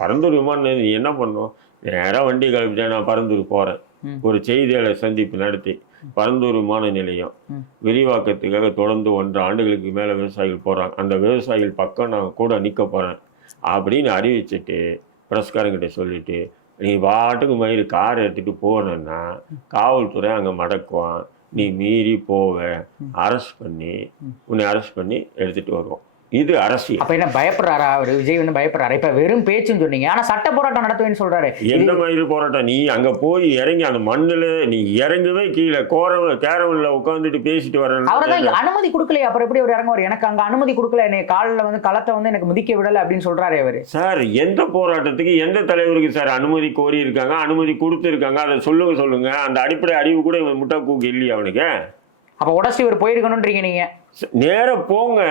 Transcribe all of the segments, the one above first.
பரந்தூர் விமான நிலையம் நீ என்ன பண்ணும்? நேராக வண்டி கிளப்பிட்டேன், நான் பரந்தூர் போகிறேன். ஒரு செய்தியாளர் சந்திப்பு நடத்தி பரந்தூர் விமான நிலையம் விரிவாக்கத்துக்காக தொடர்ந்து 1.5 ஆண்டுகளுக்கு மேலே விவசாயிகள் போகிறாங்க, அந்த விவசாயிகள் பக்கம் நான் கூட நிற்க போகிறேன் அப்படின்னு அறிவிச்சுட்டு பிரஸ்காரங்கிட்ட சொல்லிட்டு நீ பாட்டுக்கு மயிறு காரை எடுத்துகிட்டு போனேன்னா காவல்துறை அங்கே மடக்குவான். நீ மீறி போவ, உன்னை அரெஸ்ட் பண்ணி எடுத்துகிட்டு வருவோம். இது அரசியல். அப்ப என்ன பயப்படுறாரா அவரு? விஜய் வந்து பயப்படுறாரு. இப்ப வெறும் பேச்சுன்னு சொன்னீங்க, ஆனா சட்ட போராட்டம் நடத்துவேன்னு சொல்றாரு. எந்த மாதிரி போராட்டம்? நீ அங்க போய் இறங்கி அந்த மண்ணுல நீ இறங்கவே கீழே கேரவன்ல உட்காந்துட்டு பேசிட்டு வர. அவர்தான் அனுமதி கொடுக்கலையே, அப்புறம் எப்படி அவர் இறங்குவார்? எனக்கு அங்க அனுமதி கொடுக்கல, என்னை காலில் வந்து களத்தை வந்து எனக்கு மிதிக்க விடல அப்படின்னு சொல்றாரு அவரு. சார் எந்த போராட்டத்துக்கு எந்த தலைவருக்கு சார் அனுமதி கோரி இருக்காங்க, அனுமதி கொடுத்துருக்காங்க? அதை சொல்லுங்க. அந்த அடிப்படை அறிவு கூட முட்டா கூக்கு இல்லையா அவனுக்கு? அப்ப உடச்சி இவர் போயிருக்கணும்ன்றீங்க நீங்க. நேர போங்க.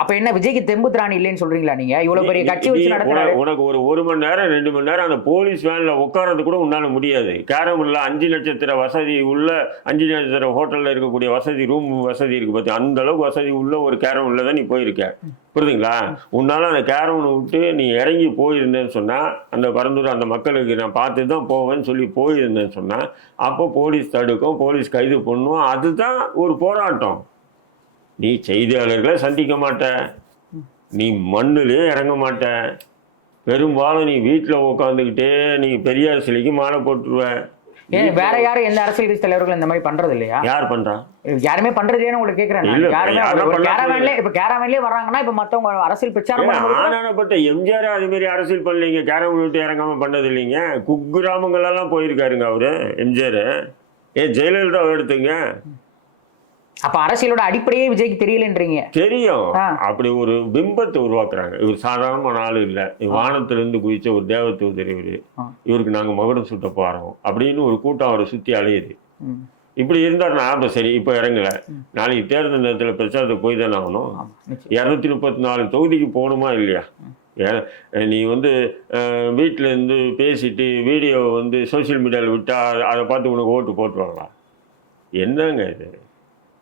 அப்ப என்ன விஜய்க்கு தெம்பு திராணி இல்லைன்னு சொல்றீங்களா நீங்க? இவ்வளவு பெரிய கட்சி வச்சு நடத்துறாரு. உனக்கு ஒரு மணி நேரம் 2 மணி நேரம் அந்த போலீஸ் வேன்ல உட்கார்றது கூட உன்னால முடியாது. கேரமல்ல 5 நட்சத்திர வசதி உள்ள 5 நட்சத்திர ஹோட்டல்ல இருக்கக்கூடிய வசதி, ரூம் வசதி இருக்கு பார்த்து, அந்த அளவுக்கு வசதி உள்ள ஒரு கேரமல்ல தான் நீ போயிருக்க. புரியுதுங்களா? உன்னால அந்த கேரவனை விட்டு நீ இறங்கி போயிருந்தேன்னு சொன்னா, அந்த பரந்தூர் அந்த மக்களுக்கு நான் பார்த்து தான் போவேன்னு சொல்லி போயிருந்தேன்னு சொன்னா, அப்போ போலீஸ் தடுக்கும், போலீஸ் கைது பண்ணும். அதுதான் ஒரு போராட்டம். நீ செய்தியாளர்களை சந்திக்க மாட்ட, நீ மண்ணிலே இறங்க மாட்ட, பெரும்பாலும் நீ வீட்டில் உட்காந்துக்கிட்டே நீ பெரியார் சிலைக்கு மாலை போட்டுருவ. வேற யாரும் எந்த அரசியல் கட்சி தலைவர்கள் இந்த மாதிரி பண்றது இல்லையா? யார் பண்றா? யாருமே பண்றது ஏன்னு உங்களுக்கு கேட்கிறேன். இப்ப கேரவன்லயே வர்றாங்கன்னா இப்ப மத்தவங்க அரசியல் பிரச்சாரம் ஆனானப்பட்ட எம்ஜிஆர் அது மாதிரி அரசியல் பண்ணலீங்க, கேரவன் விட்டு இறங்காம பண்ணது இல்லைங்க. குக்கிராமங்கள் எல்லாம் போயிருக்காருங்க அவரு எம்ஜிஆர். ஜெயலலிதா எடுத்துங்க. அப்ப அரசியலோட அடிப்படையே விஜய்க்கு தெரியலன்றீங்க? தெரியும். அப்படி ஒரு பிம்பத்தை உருவாக்குறாங்க. இவர் சாதாரணமான ஆள் இல்லை, வானத்திலிருந்து குதிச்ச ஒரு தேவதூதர் இவரு, இவருக்கு நாங்க மகுடம் சுட்ட போறோம் அப்படின்னு ஒரு கூட்டம் அவரை சுத்தி அலையுது. இப்படி இருந்தாருன்னா அப்ப சரி, இப்ப இறங்கல, நாளைக்கு தேர்தல் நேரத்தில் பிரச்சாரத்துக்கு போய் தானே ஆகணும். 234 தொகுதிக்கு போகணுமா இல்லையா? நீ வந்து வீட்டில இருந்து பேசிட்டு வீடியோ வந்து சோசியல் மீடியாவில் விட்டா அதை பார்த்து உனக்கு ஓட்டு போட்டுருவாங்களா? என்னங்க இது?